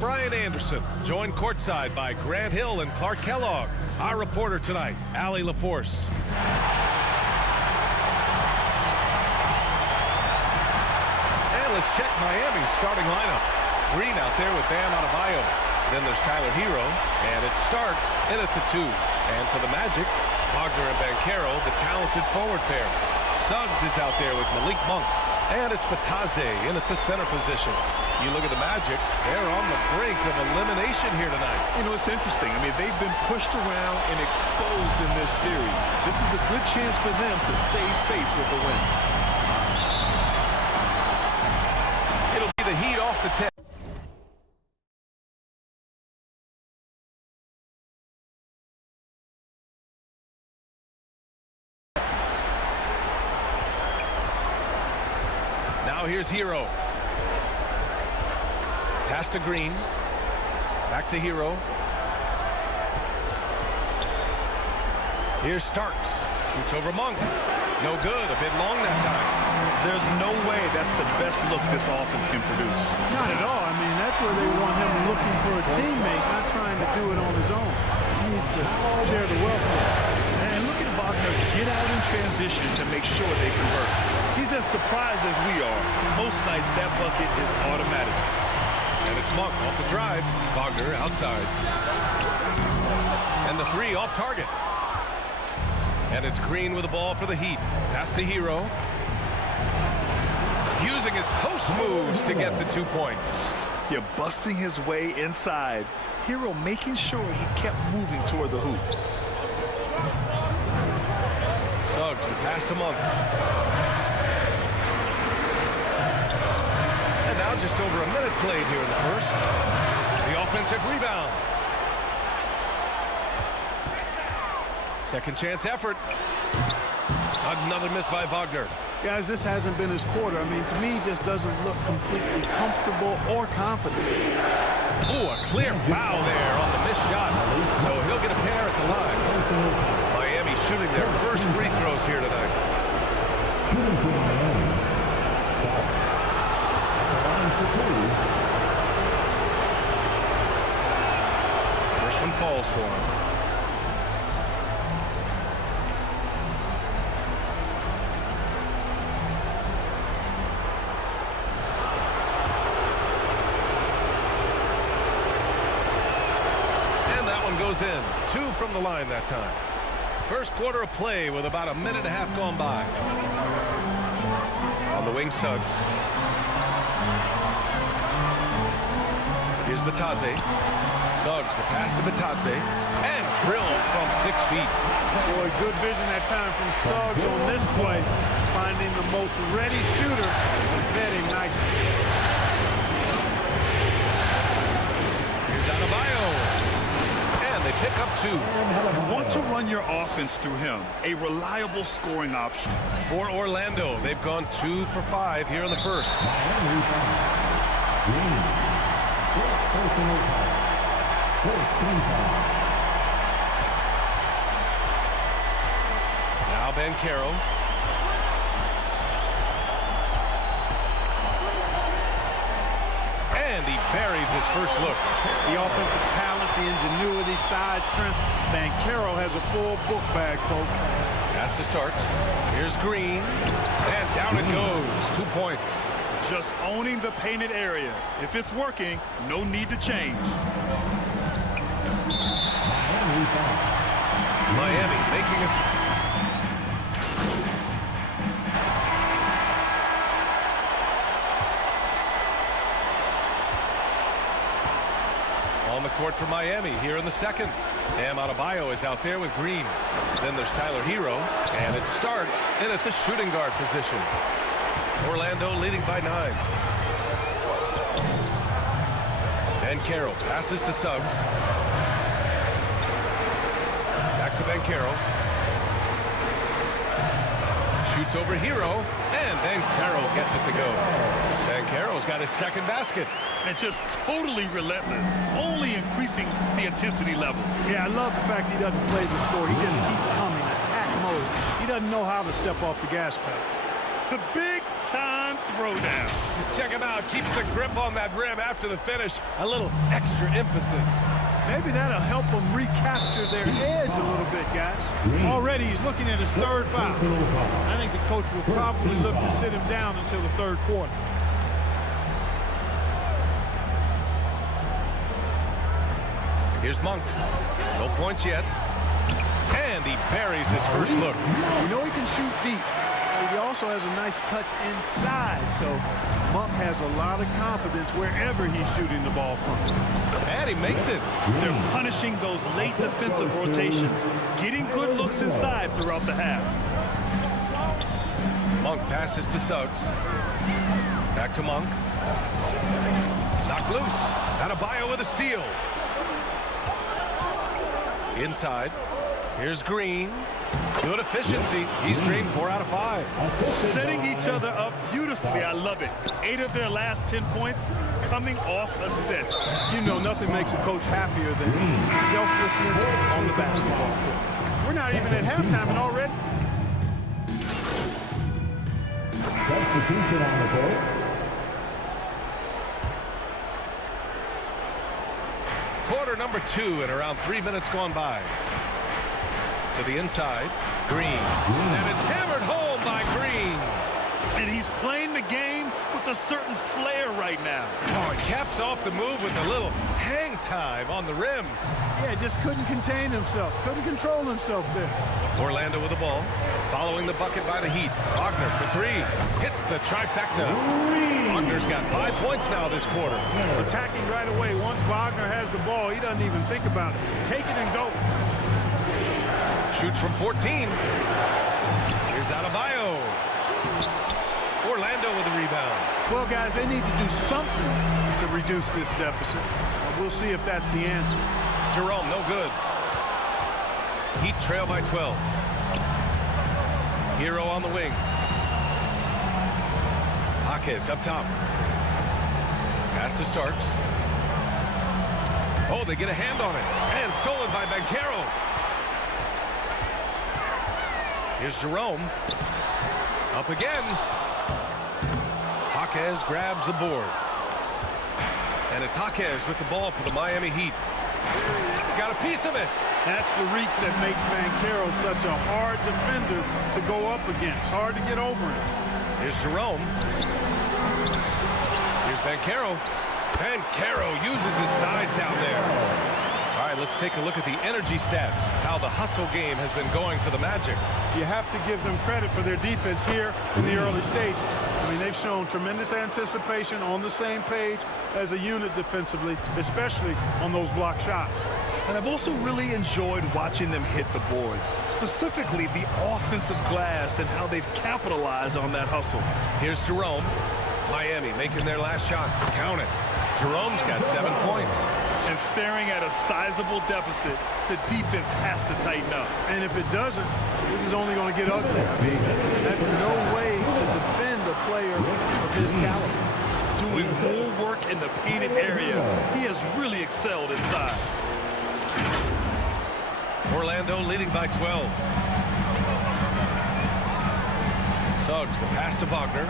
Brian Anderson, joined courtside by Grant Hill and Clark Kellogg. Our reporter tonight, Allie LaForce. And let's check Miami's starting lineup. Green out there with Bam Adebayo. Then there's Tyler Hero, and it starts in at the 2. And for the Magic, Wagner and Banchero, the talented forward pair. Suggs is out there with Malik Monk. And it's Batadze in at the center position. You look at the Magic, they're on the brink of elimination here tonight. You know, it's interesting. I mean, they've been pushed around and exposed in this series. This is a good chance for them to save face with the win. It'll be the Heat off the 10. Now here's Hero. Pass to Green. Back to Hero. Here's Starks. Shoots over Monk. No good. A bit long that time. There's no way that's the best look this offense can produce. Not at all. I mean, that's where they want him looking for a teammate, not trying to do it on his own. He needs to share the wealth with him. And look at Wagner get out in transition to make sure they convert. He's as surprised as we are. Most nights, that bucket is automatic. And it's Monk off the drive. Wagner outside. And the 3 off target. And it's Green with the ball for the Heat. Pass to Hero. Using his post moves to get the 2 points. You're busting his way inside. Hero making sure he kept moving toward the hoop. Suggs, the pass to Monk. And now just over a minute played here in the first. The offensive rebound. Second chance effort. Another miss by Wagner. Guys, this hasn't been his quarter. I mean, to me, he just doesn't look completely comfortable or confident. Oh, a clear foul there on the missed shot. So he'll get a pair at the line. Miami shooting their first free throws here tonight. First one falls for him. Goes in. 2 from the line that time. First quarter of play with about a minute and a half gone by. On the wing, Suggs. Here's Batadze. Suggs, the pass to Batadze. And drilled from 6 feet. Boy, good vision that time from Suggs on this play. Finding the most ready shooter and fed him nicely. Here's Adebayo. They pick up 2. You want to run your offense through him. A reliable scoring option. For Orlando, they've gone 2 for 5 here in the first. Now Banchero. And he buries his first look. The offensive talent, the ingenuity, size, strength. Banchero has a full book bag, folks. Pass to Starks. Here's Green. And down it goes. 2 points. Just owning the painted area. If it's working, no need to change. Miami making a... On the court for Miami here in the second. Bam Adebayo is out there with Green. Then there's Tyler Hero, and it starts in at the shooting guard position. Orlando leading by 9. Banchero passes to Suggs. Back to Banchero. Shoots over Hero, and Banchero gets it to go. Banchero's got his second basket. And just totally relentless, only increasing the intensity level. Yeah, I love the fact he doesn't play the score. He just keeps coming, attack mode. He doesn't know how to step off the gas pedal. The big big-time throwdown. Check him out. Keeps the grip on that rim after the finish. A little extra emphasis. Maybe that'll help them recapture their edge a little bit, guys. Already he's looking at his third foul. I think the coach will probably look to sit him down until the third quarter. Here's Monk. No points yet. And he buries his first look. We know he can shoot deep. He also has a nice touch inside, so Monk has a lot of confidence wherever he's shooting the ball from. And he makes it. They're punishing those late defensive rotations, getting good looks inside throughout the half. Monk passes to Suggs. Back to Monk. Knocked loose. Adebayo with a steal. Inside. Here's Green. Good efficiency. He's drained 4 out of 5. Setting each other up beautifully. I love it. 8 of their last 10 points coming off assists. You know nothing makes a coach happier than selflessness on the basketball court. We're not even at halftime and already. Substitution on the court. Quarter number 2 and around 3 minutes gone by. To the inside, Green. And it's hammered home by Green. And he's playing the game with a certain flair right now. Oh, he caps off the move with a little hang time on the rim. Yeah, just couldn't contain himself. Couldn't control himself there. Orlando with the ball. Following the bucket by the Heat. Wagner for 3. Hits the trifecta. Wagner's got 5 points now this quarter. Attacking right away. Once Wagner has the ball, he doesn't even think about it. Take it and go. Shoots from 14. Here's Adebayo. Orlando with the rebound. Well, guys, they need to do something to reduce this deficit. We'll see if that's the answer. Jerome, no good. Heat trail by 12. Hero on the wing. Jaquez up top. Pass to Starks. Oh, they get a hand on it. And stolen by Banchero. Here's Jerome. Up again. Jaquez grabs the board. And it's Jaquez with the ball for the Miami Heat. Got a piece of it. That's the reek that makes Banchero such a hard defender to go up against. Hard to get over him. Here's Jerome. Here's Banchero. Banchero uses his size down there. All right, let's take a look at the energy stats, how the hustle game has been going for the Magic. You have to give them credit for their defense here in the early stages. I mean, they've shown tremendous anticipation, on the same page as a unit defensively, especially on those block shots. And I've also really enjoyed watching them hit the boards, specifically the offensive glass and how they've capitalized on that hustle. Here's Jerome. Miami making their last shot. Count it. Jerome's got 7 points. And staring at a sizable deficit, the defense has to tighten up. And if it doesn't, this is only going to get ugly. That's no way to defend a player of his caliber. Doing more work in the painted area. He has really excelled inside. Orlando leading by 12. Suggs, the pass to Wagner.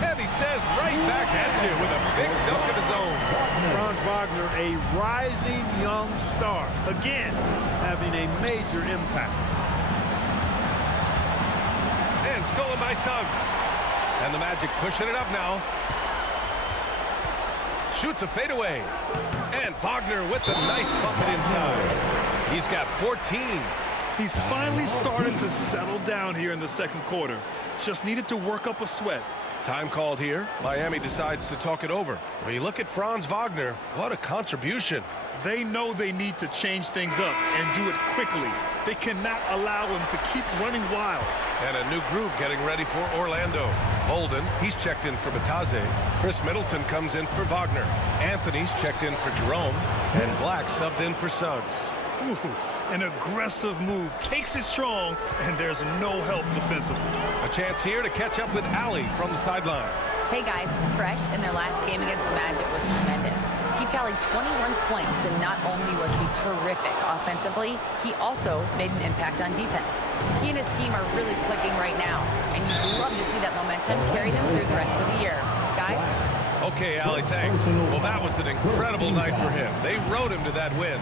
And he says right back at you with a big dunk of his own. Franz Wagner, a rising young star. Again, having a major impact. And stolen by Suggs. And the Magic pushing it up now. Shoots a fadeaway. And Wagner with the nice bucket inside. He's got 14. He's finally started to settle down here in the second quarter. Just needed to work up a sweat. Time called here. Miami decides to talk it over. When you look at Franz Wagner, what a contribution. They know they need to change things up and do it quickly. They cannot allow him to keep running wild. And a new group getting ready for Orlando. Bolden, he's checked in for Bataze. Chris Middleton comes in for Wagner. Anthony's checked in for Jerome. And Black subbed in for Suggs. Ooh, an aggressive move, takes it strong, and there's no help defensively. A chance here to catch up with Ali from the sideline. Hey guys, Fresh in their last game against the Magic was tremendous. He tallied 21 points, and not only was he terrific offensively, he also made an impact on defense. He and his team are really clicking right now, and you'd love to see that momentum carry them through the rest of the year. Guys? Okay, Allie, thanks. Well, that was an incredible night for him. They rode him to that win.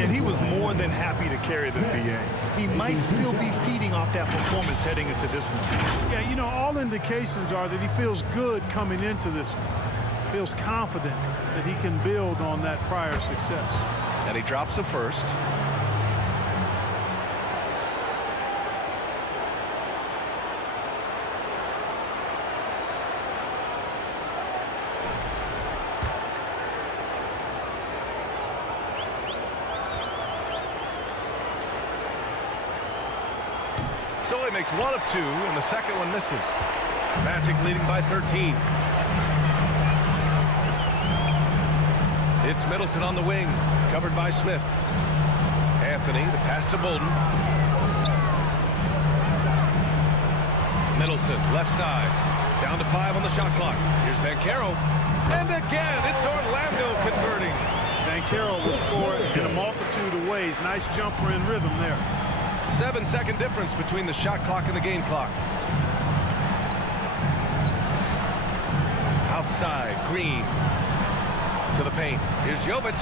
And he was more than happy to carry them, BA. He might still be feeding off that performance heading into this one. Yeah, you know, all indications are that he feels good coming into this one. Feels confident that he can build on that prior success. And he drops a first. So he makes one of two, and the second one misses. Magic leading by 13. It's Middleton on the wing, covered by Smith. Anthony, the pass to Bolden. Middleton, left side. Down to 5 on the shot clock. Here's Banchero. And again, it's Orlando converting. Banchero was for it in a multitude of ways. Nice jumper in rhythm there. 7-second difference between the shot clock and the game clock. Outside, Green to the paint. Here's Jovic,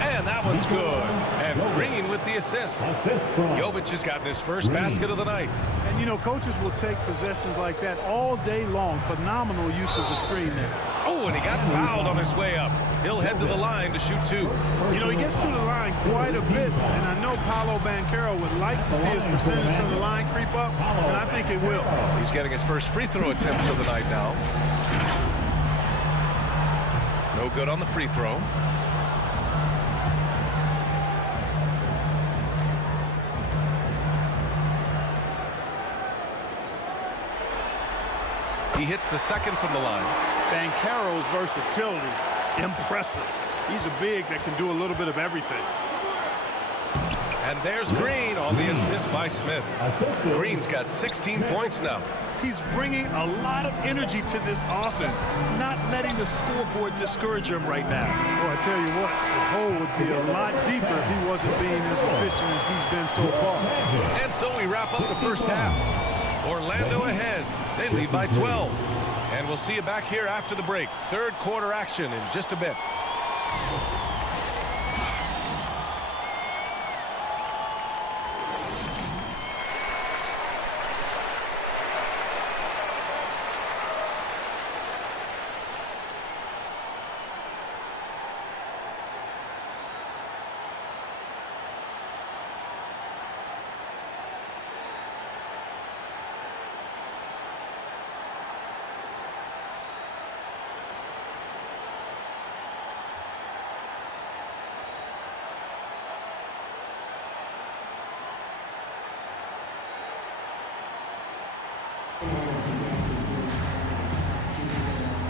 and that one's good. And Green with the assist. Jovic has gotten his first basket of the night. And, you know, coaches will take possessions like that all day long. Phenomenal use of the screen there. Oh, and he got fouled on his way up. He'll head to the line to shoot 2. You know, he gets to the line quite a bit, and I know Paolo Banchero would like to see his percentage from the line creep up, and I think it will. He's getting his first free throw attempt of the night now. No good on the free throw. He hits the second from the line. Banchero's versatility, impressive. He's a big that can do a little bit of everything. And there's Green on the assist by Smith. Green's got 16 points now. He's bringing a lot of energy to this offense, not letting the scoreboard discourage him right now. Well, I tell you what, the hole would be a lot deeper if he wasn't being as efficient as he's been so far. And so we wrap up the first half. Orlando ahead. They lead by 12. And we'll see you back here after the break. Third quarter action in just a bit.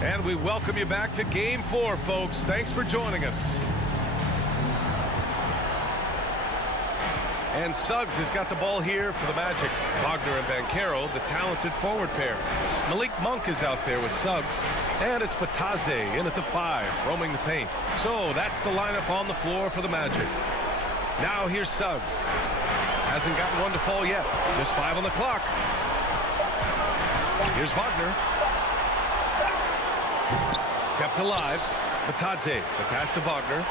And we welcome you back to Game 4, folks. Thanks for joining us. And Suggs has got the ball here for the Magic. Wagner and Banchero, the talented forward pair. Malik Monk is out there with Suggs. And it's Batadze in at the 5, roaming the paint. So that's the lineup on the floor for the Magic. Now here's Suggs. Hasn't gotten one to fall yet. Just 5 on the clock. Here's Wagner. Kept alive. Batadze, the pass to Wagner.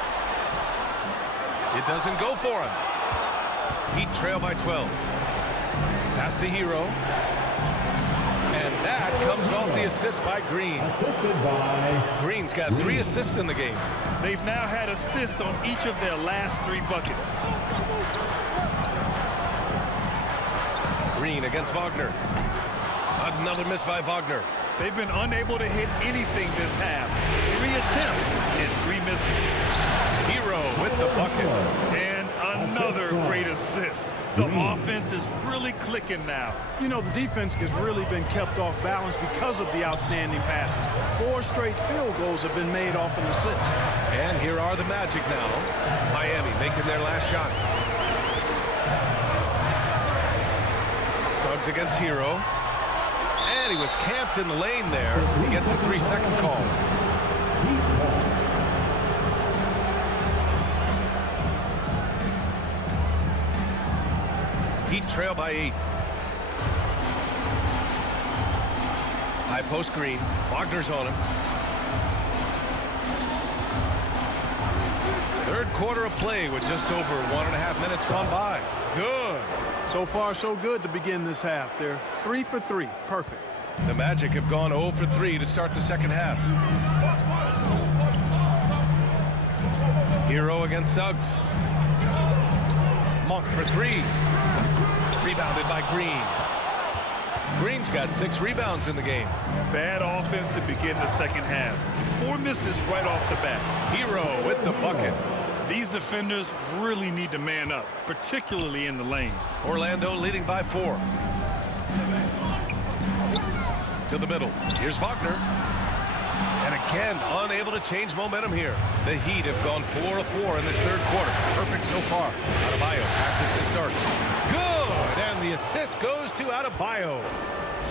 It doesn't go for him. Heat trail by 12. Pass to Hero. And that comes off the assist by Green. Green's got 3 assists in the game. They've now had assists on each of their last 3 buckets. Green against Wagner. Another miss by Wagner. They've been unable to hit anything this half. 3 attempts and 3 misses. Hero with the bucket. And another great assist. The offense is really clicking now. You know, the defense has really been kept off balance because of the outstanding passes. 4 straight field goals have been made off an assist. And here are the Magic now. Miami making their last shot. Suggs against Hero. And And he was camped in the lane there. He gets a 3-second call. Heat trail by 8. High post Green. Wagner's on him. Third quarter of play with just over 1.5 minutes gone by. Good. So far, so good to begin this half. They're 3 for 3. Perfect. The Magic have gone 0 for 3 to start the second half. Hero against Suggs. Monk for 3. Rebounded by Green. Green's got 6 rebounds in the game. Bad offense to begin the second half. 4 misses right off the bat. Hero with the bucket. These defenders really need to man up, particularly in the lane. Orlando leading by 4. To the middle. Here's Wagner. And again, unable to change momentum here. The Heat have gone 4 of 4 in this third quarter. Perfect so far. Adebayo passes to Starks. Good! And the assist goes to Adebayo.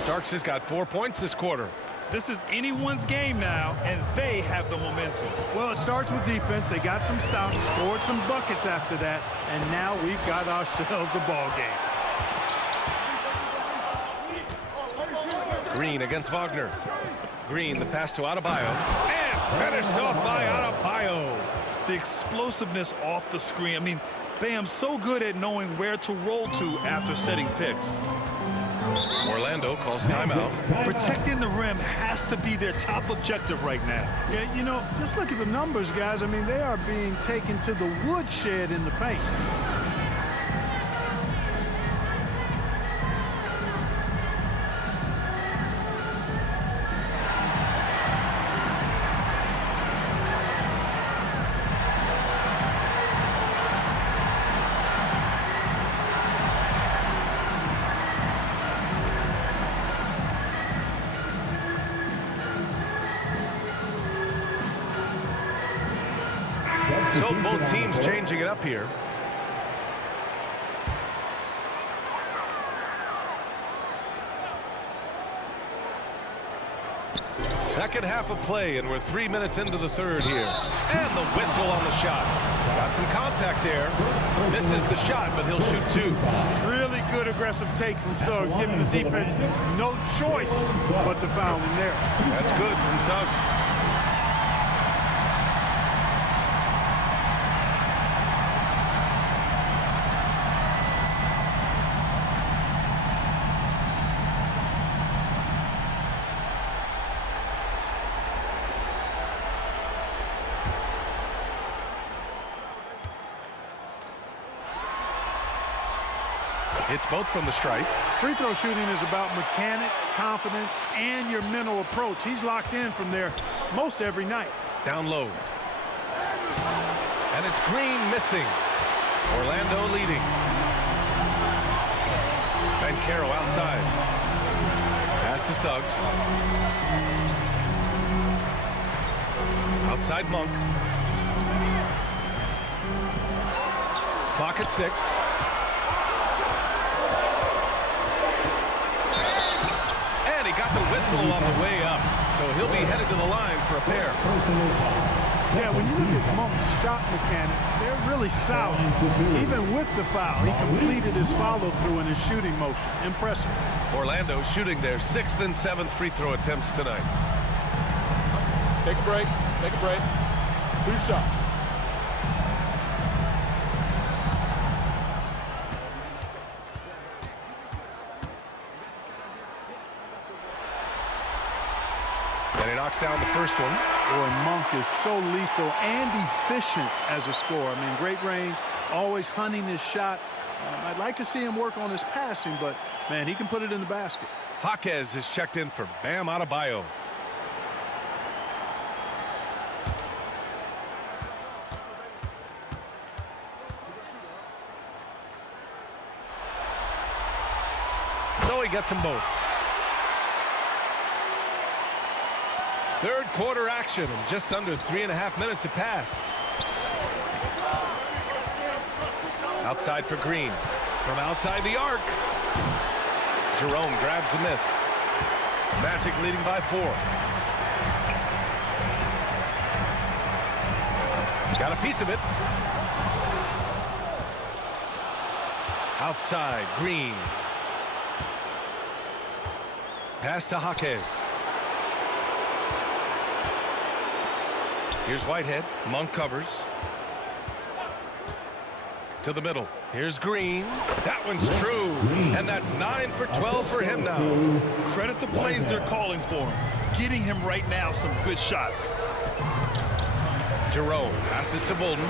Starks has got 4 points this quarter. This is anyone's game now, and they have the momentum. Well, it starts with defense. They got some stops, scored some buckets after that, and now we've got ourselves a ball game. Green against Wagner. Green, the pass to Adebayo. And finished off by Adebayo. The explosiveness off the screen. I mean, Bam's so good at knowing where to roll to after setting picks. Orlando calls timeout. Protecting the rim has to be their top objective right now. Yeah, you know, just look at the numbers, guys. I mean, they are being taken to the woodshed in the paint. So both teams changing it up here. Second half of play, and we're 3 minutes into the third here. And the whistle on the shot. Got some contact there. Misses the shot, but he'll shoot 2. Really good aggressive take from Suggs, giving the defense no choice but to foul him there. That's good from Suggs. Hits both from the stripe. Free throw shooting is about mechanics, confidence, and your mental approach. He's locked in from there most every night. Down low. And it's Green missing. Orlando leading. Banchero outside. Pass to Suggs. Outside Monk. Clock at 6. He got the whistle on the way up, so he'll be headed to the line for a pair. Yeah, when you look at Monk's shot mechanics, they're really solid. Even with the foul, he completed his follow-through in his shooting motion. Impressive. Orlando shooting their 6th and 7th free throw attempts tonight. Take a break. Take a break. 2 shots. And he knocks down the first one. Boy, Monk is so lethal and efficient as a scorer. I mean, great range, always hunting his shot. I'd like to see him work on his passing, but, man, he can put it in the basket. Jaquez is checked in for Bam Adebayo. So he gets them both. Third quarter action, and just under 3.5 minutes have passed. Outside for Green. From outside the arc. Jerome grabs the miss. Magic leading by 4. Got a piece of it. Outside, Green. Pass to Jaquez. Here's Whitehead. Monk covers. To the middle. Here's Green. That one's true. And that's 9 for 12 for him now. Credit the plays they're calling for him. Getting him right now some good shots. Jerome passes to Bolden.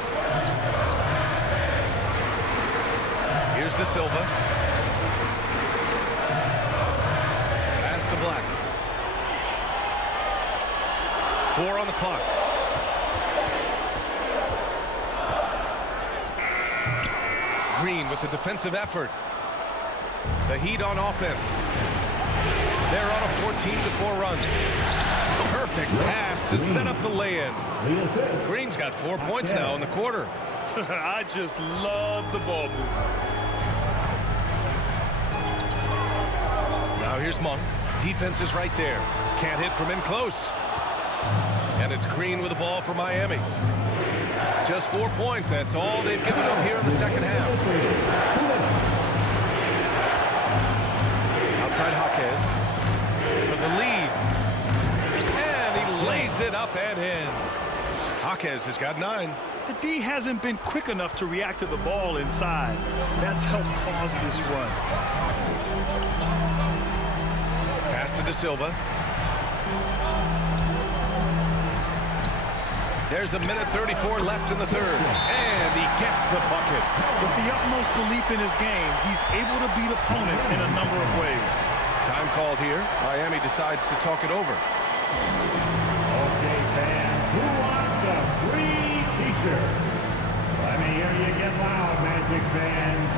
Here's De Silva. Pass to Black. 4 on the clock. Green with the defensive effort. The Heat on offense. They're on a 14-4 run. Perfect pass to set up the lay-in. Green's got 4 points now in the quarter. I just love the ball movement. Now here's Monk. Defense is right there. Can't hit from in close. And it's Green with the ball for Miami. Just 4 points. That's all they've given up here in the second half. Outside Jaquez for the lead. And he lays it up and in. Jaquez has got 9. The D hasn't been quick enough to react to the ball inside. That's helped cause this run. Pass to De Silva. There's a minute 34 left in the third. And he gets the bucket. With the utmost belief in his game, he's able to beat opponents in a number of ways. Time called here. Miami decides to talk it over. Okay, fans, who wants a free t-shirt? Let me hear you get loud, Magic fans.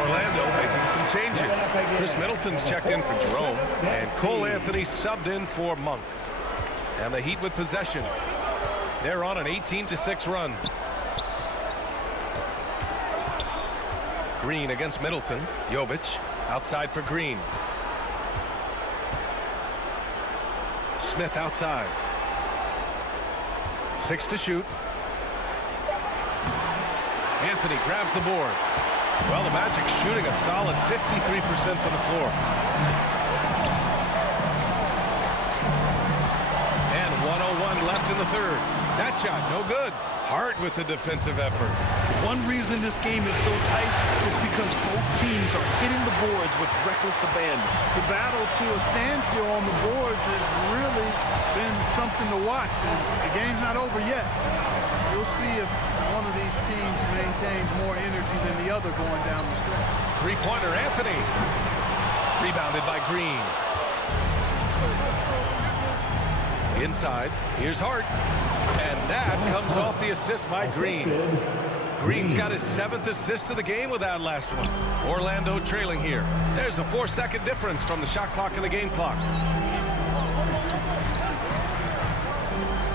Orlando making some changes. Chris Middleton's checked in for Jerome, and Cole Anthony subbed in for Monk. And the Heat with possession. They're on an 18-6 run. Green against Middleton. Jovic outside for Green. Smith outside. 6 to shoot. Anthony grabs the board. Well, the Magic shooting a solid 53% from the floor. And 1:01 left in the third. That shot, no good. Hart with the defensive effort. One reason this game is so tight is because both teams are hitting the boards with reckless abandon. The battle to a standstill on the boards has really been something to watch. And the game's not over yet. We'll see if one of these teams maintains more energy than the other going down the stretch. Three-pointer, Anthony. Rebounded by Green. Inside, here's Hart. And that comes off the assist by Green. Green's got his 7th assist of the game with that last one. Orlando trailing here. There's a 4-second difference from the shot clock and the game clock.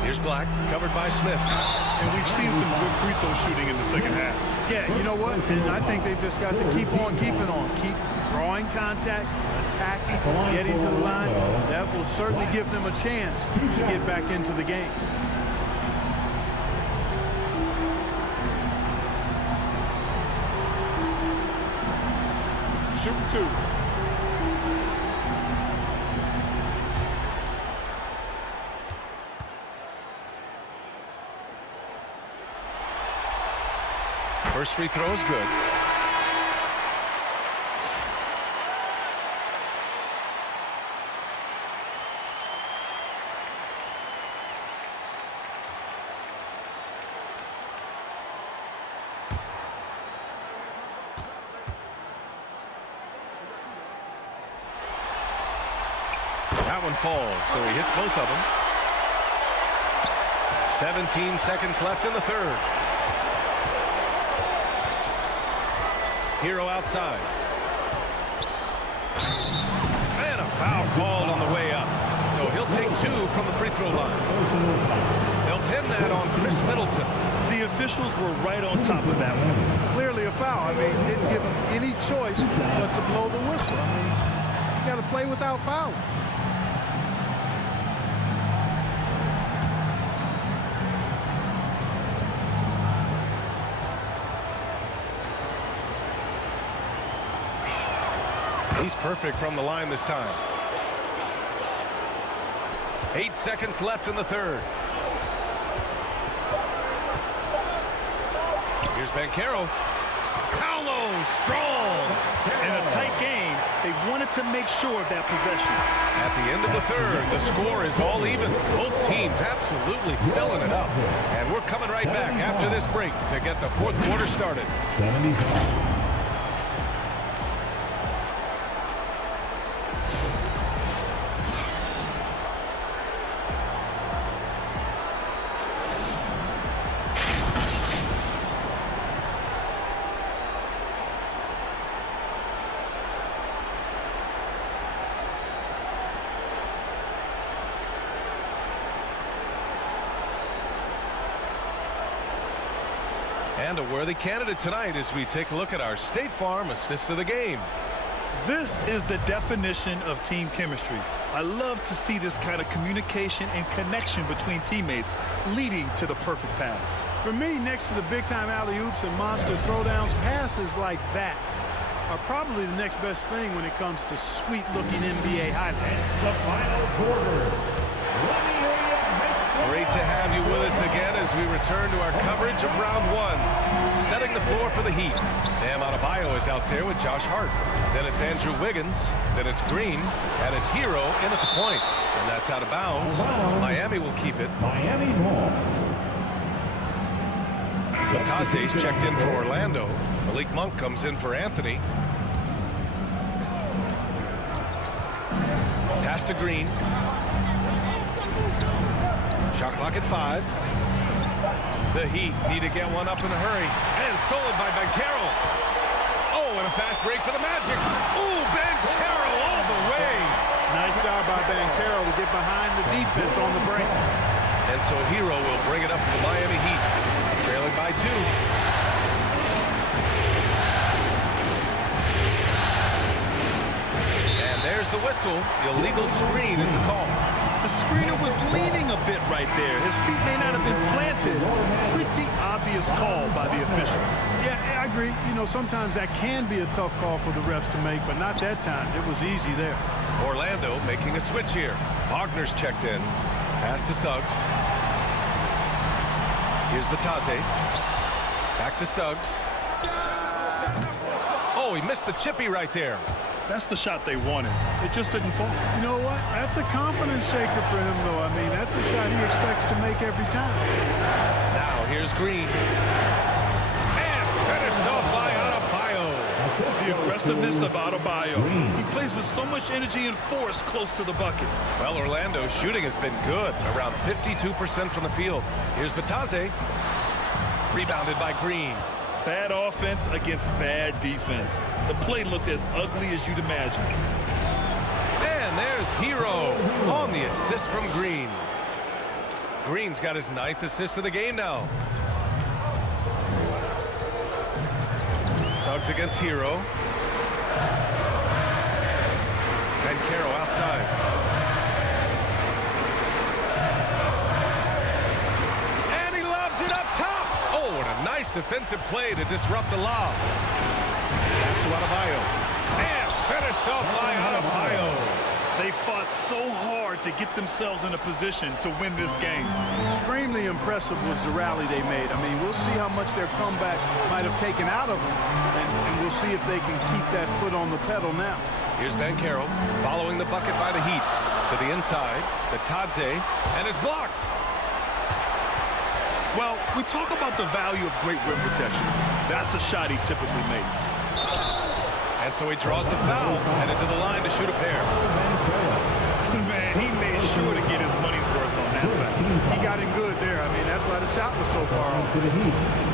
Here's Black, covered by Smith. And we've seen some good free throw shooting in the second half. Yeah, you know what? And I think they've just got to keep on keeping on. Keep drawing contact, attacking, getting to the line. That will certainly give them a chance to get back into the game. Shooting 2. First free throw is good. That one falls, so he hits both of them. 17 seconds left in the third. Hero outside. And a foul called on the way up. So he'll take 2 from the free throw line. They'll pin that on Chris Middleton. The officials were right on top of that one. Clearly a foul. I mean, didn't give him any choice but to blow the whistle. I mean, you got to play without fouling. He's perfect from the line this time. 8 seconds left in the third. Here's Banchero. Paolo, strong. In a tight game, they wanted to make sure of that possession. At the end of the third, the score is all even. Both teams absolutely filling it up. And we're coming right back after this break to get the fourth quarter started. 75. And a worthy candidate tonight as we take a look at our State Farm assist of the game. This is the definition of team chemistry. I love to see this kind of communication and connection between teammates leading to the perfect pass. For me, next to the big-time alley-oops and monster throwdowns, passes like that are probably the next best thing when it comes to sweet-looking NBA highlights. The final quarter. Great to have you with us again as we return to our coverage of round one. Setting the floor for the Heat. Bam Adebayo is out there with Josh Hart. Then it's Andrew Wiggins. Then it's Green. And it's Hero in at the point. And that's out of bounds. Miami will keep it. Miami ball. Batase's checked in for Orlando. Malik Monk comes in for Anthony. Pass to Green. Shot clock at 5. The Heat need to get one up in a hurry. And stolen by Banchero. Oh, and a fast break for the Magic. Ooh, Banchero all the way. Nice job by Banchero to get behind the defense on the break. And so Hero will bring it up for the Miami Heat. Trailing by 2. And there's the whistle. The illegal screen is the call. The screener was leaning a bit right there. His feet may not have been planted. Pretty obvious call by the officials. Yeah, I agree. You know, sometimes that can be a tough call for the refs to make, but not that time. It was easy there. Orlando making a switch here. Wagner's checked in. Pass to Suggs. Here's Batase. Back to Suggs. Oh, he missed the chippy right there. That's the shot they wanted. It just didn't fall. You know what? That's a confidence shaker for him, though. I mean, that's a shot he expects to make every time. Now, here's Green. And finished off by Adebayo. The aggressiveness of Adebayo. He plays with so much energy and force close to the bucket. Well, Orlando's shooting has been good. Around 52% from the field. Here's Batase. Rebounded by Green. Bad offense against bad defense. The play looked as ugly as you'd imagine. And there's Hero on the assist from Green. Green's got his 9th assist of the game now. Suggs against Hero. Banchero outside. And he lobs it up top. Oh, and a nice defensive play to disrupt the lob. Pass to Adebayo. And finished off by Adebayo. They fought so hard to get themselves in a position to win this game. Extremely impressive was the rally they made. I mean, we'll see how much their comeback might have taken out of them, and we'll see if they can keep that foot on the pedal now. Here's Banchero following the bucket by the Heat. To the inside, Batase, and is blocked. Well, we talk about the value of great rim protection. That's a shot he typically makes. And so he draws the foul, headed to the line to shoot a pair. Man, he made sure to get his money's worth on that foul. He got in good there. I mean, that's why the shot was so far off.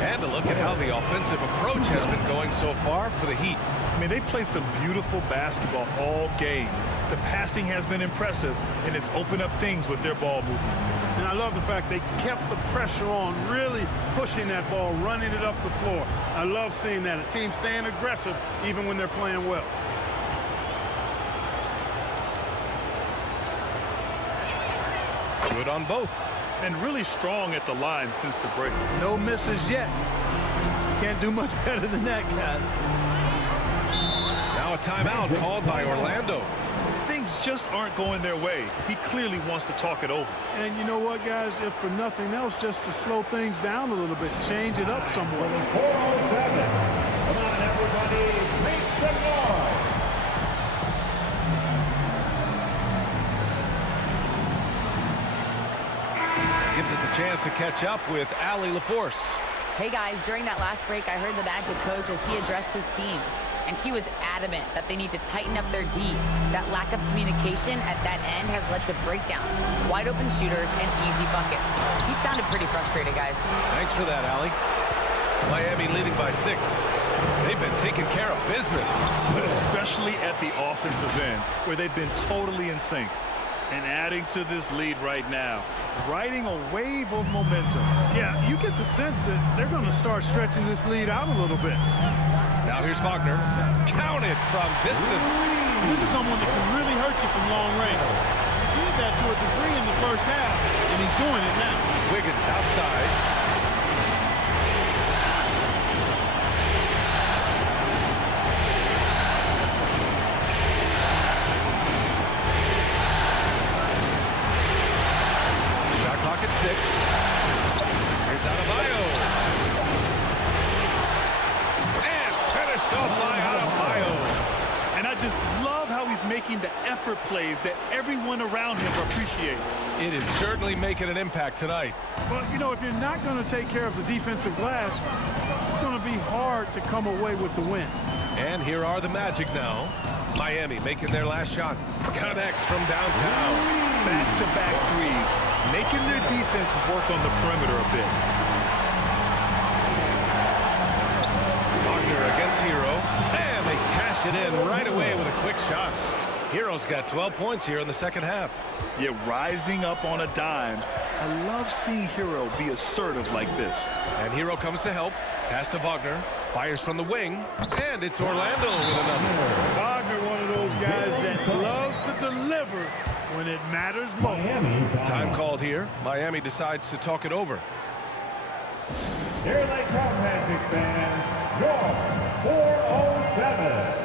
And to look at how the offensive approach has been going so far for the Heat. I mean, they played some beautiful basketball all game. The passing has been impressive, and it's opened up things with their ball movement. And I love the fact they kept the pressure on, really pushing that ball, running it up the floor. I love seeing that. A team staying aggressive even when they're playing well. Good on both. And really strong at the line since the break. No misses yet. Can't do much better than that, guys. Now a timeout called by Orlando. Things just aren't going their way. He clearly wants to talk it over. And you know what, guys? If for nothing else, just to slow things down a little bit, change it up somewhat. 407. Come on, everybody, make some noise. Gives us a chance to catch up with Allie LaForce. Hey guys, during that last break, I heard the Magic coach as he addressed his team. And he was adamant that they need to tighten up their D. That lack of communication at that end has led to breakdowns, wide open shooters, and easy buckets. He sounded pretty frustrated, guys. Thanks for that, Allie. Miami leading by 6. They've been taking care of business. But especially at the offensive end, where they've been totally in sync. And adding to this lead right now, riding a wave of momentum. Yeah, you get the sense that they're going to start stretching this lead out a little bit. Now here's Wagner. Counted from distance. This is someone that can really hurt you from long range. He did that to a degree in the first half, and he's doing it now. Wiggins outside. Shot clock at 6. Here's Adebayo. And finished off by Adebayo. And I just love how he's making the effort plays that everyone around him appreciates. It is certainly making an impact tonight. But, you know, if you're not going to take care of the defensive glass, it's going to be hard to come away with the win. And here are the Magic now. Miami making their last shot. Connects from downtown. Back-to-back threes, making their defense work on the perimeter a bit. Wagner against Hero. And they cash it in right away with a quick shot. Hero's got 12 points here in the second half. Yet rising up on a dime. I love seeing Hero be assertive like this. And Hero comes to help. Pass to Wagner. Fires from the wing. And it's Orlando with another. Wagner, one of those guys that loves to deliver when it matters most. Time called here. Miami decides to talk it over. Here they come, Magic fans. Your 407.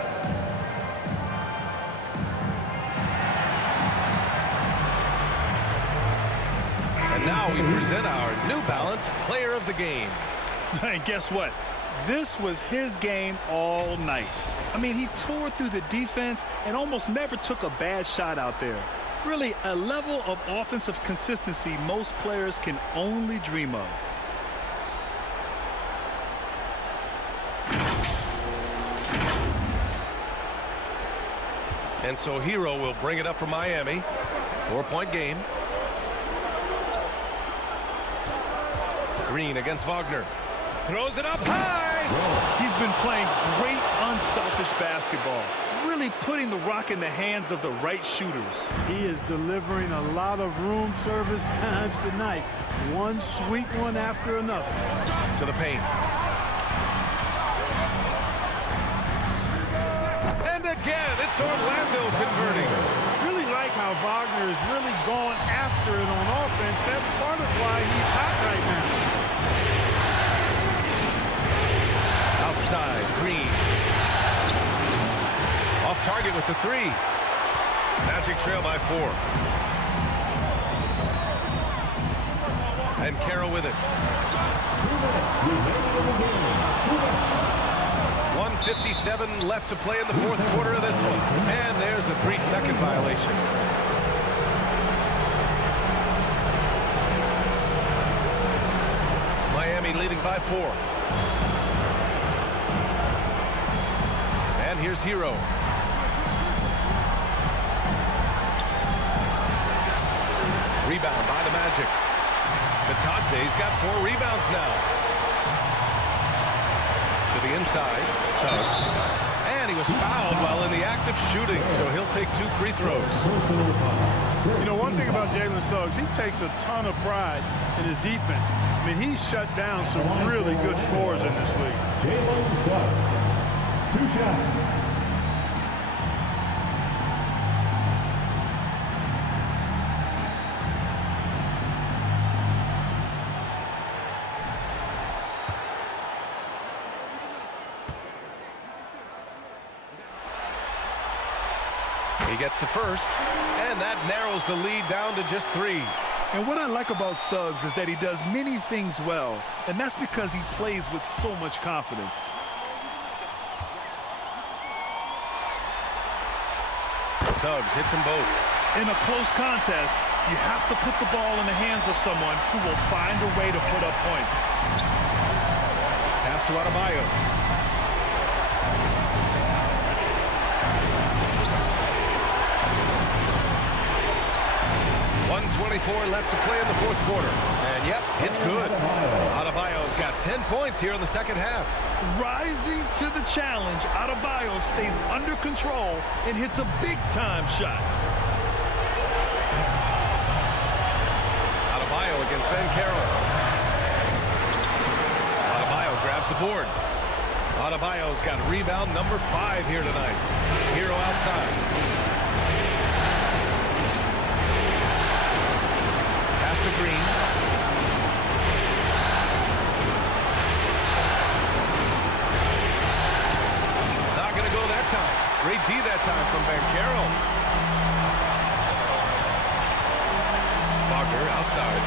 And now we present our New Balance Player of the Game. And guess what? This was his game all night. I mean, he tore through the defense and almost never took a bad shot out there. Really, a level of offensive consistency most players can only dream of. And so Hero will bring it up for Miami. 4-point game. Green against Wagner. Throws it up high. He's been playing great unselfish basketball, really putting the rock in the hands of the right shooters. He is delivering a lot of room service times tonight. One sweet one after another. To the paint. And again, it's Orlando converting. Really like how Wagner is really going after it on offense. That's part of why he's hot right now. Outside, Green. Off target with the 3. Magic trail by 4. And Carroll with it. 1:57 left to play in the fourth quarter of this one. And there's a 3-second violation. Miami leading by 4. And here's Hero. Rebound by the Magic. Batatse's got 4 rebounds now. To the inside. Suggs. And he was fouled while in the act of shooting, so he'll take 2 free throws. You know, one thing about Jalen Suggs, he takes a ton of pride in his defense. I mean, he's shut down some really good scorers in this league. Jalen Suggs, 2 shots. He gets the first, and that narrows the lead down to just 3. And what I like about Suggs is that he does many things well, and that's because he plays with so much confidence. Suggs hits them both. In a close contest, you have to put the ball in the hands of someone who will find a way to put up points. Pass to Adebayo. 1:24 left to play in the 4th quarter. And yep, it's good. Adebayo's got 10 points here in the 2nd half. Rising to the challenge, Adebayo stays under control and hits a big-time shot. Adebayo against Ben Carroll. Adebayo grabs the board. Adebayo's got rebound number 5 here tonight. Hero outside. To Green. Not going to go that time. Great D that time from Ben Carroll. Wagner outside.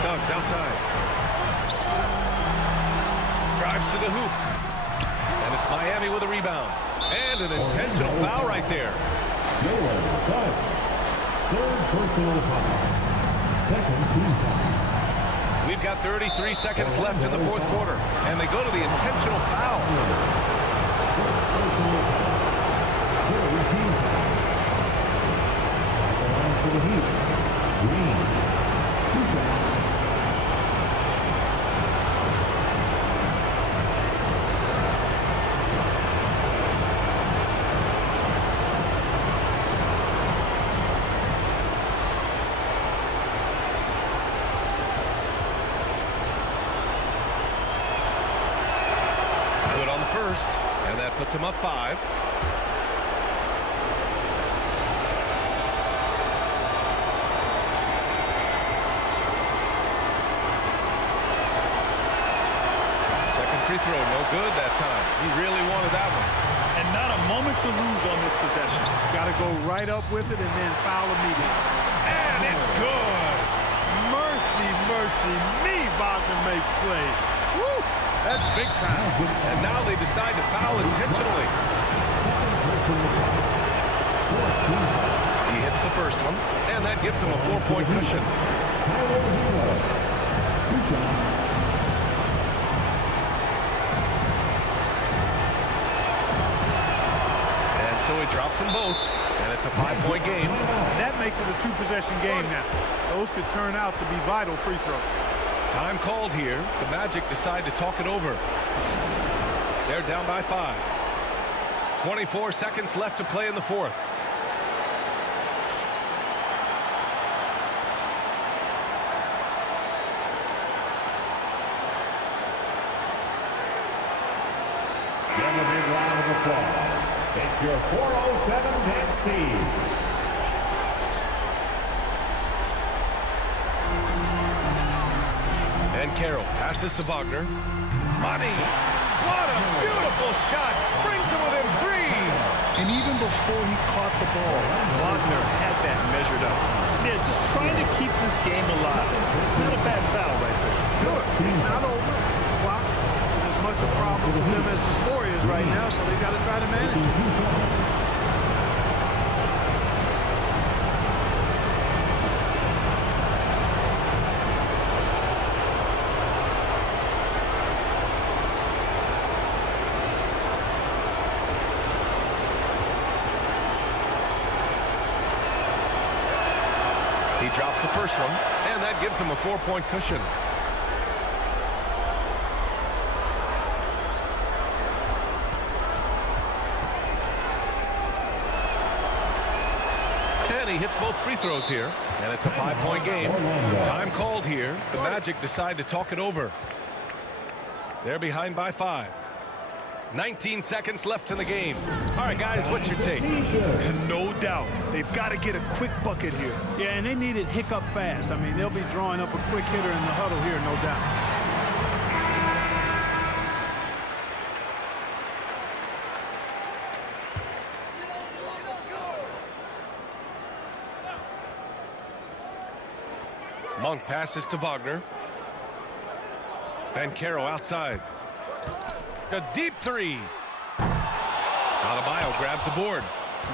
Suggs outside. Drives to the hoop. And it's Miami with a rebound. And an intentional foul right there. Jalen Suggs, 3rd personal foul, 2nd team foul. We've got 33 seconds left in the 4th quarter, and they go to the intentional foul. 4th personal foul, 3rd team foul. At the line for the Heat, Green, 2 shots. First, and that puts him up 5. Second free throw, no good that time. He really wanted that one. And not a moment to lose on this possession. Got to go right up with it and then foul immediately. And it's good. Mercy, mercy me, Wagner makes plays. Woo! That's big time. And now they decide to foul intentionally. He hits the first one, and that gives him a 4-point cushion. 2 shots. And so he drops them both, and it's a 5-point game. That makes it a 2-possession game now. Those could turn out to be vital free throws. Time called here. The Magic decide to talk it over. They're down by 5. 24 seconds left to play in the 4th. Give a big round of applause. It's your 407 dance team. And Carroll passes to Wagner. Money! What a beautiful shot! Brings him within 3! And even before he caught the ball, Wagner had that measured up. Yeah, just trying to keep this game alive. Not a bad foul right there. Sure, it's not over. Clock is as much a problem for them as the score is right now, so they got to try to manage it. He drops the first one, and that gives him a 4-point cushion. And he hits both free throws here. And it's a 5-point game. Time called here. The Magic decide to talk it over. They're behind by 5. 19 seconds left in the game. All right, guys, what's your take? No doubt. They've got to get a quick bucket here. Yeah, and they need it hiccup fast. I mean, they'll be drawing up a quick hitter in the huddle here, no doubt. Monk passes to Wagner. Banchero outside. A deep three. Adebayo grabs the board.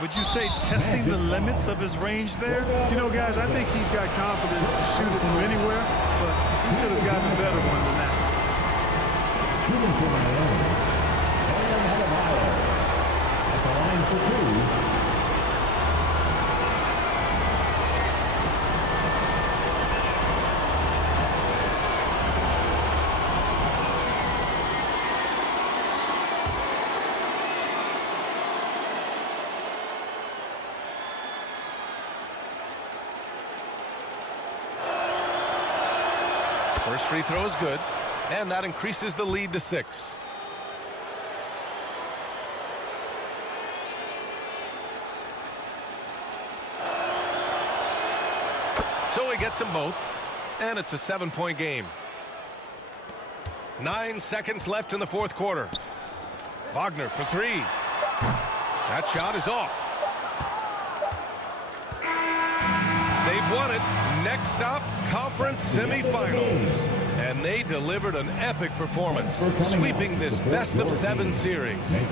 Would you say testing the limits of his range there? You know, guys, I think he's got confidence to shoot it from anywhere, but he could have gotten a better one than that. Shooting for Miami. And Adebayo at the line for 2. First free throw is good, and that increases the lead to 6. So he gets them both, and it's a 7-point game. 9 seconds left in the fourth quarter. Wagner for 3. That shot is off. They've won it. Next stop, conference semifinals. And they delivered an epic performance, sweeping this best-of-7 series.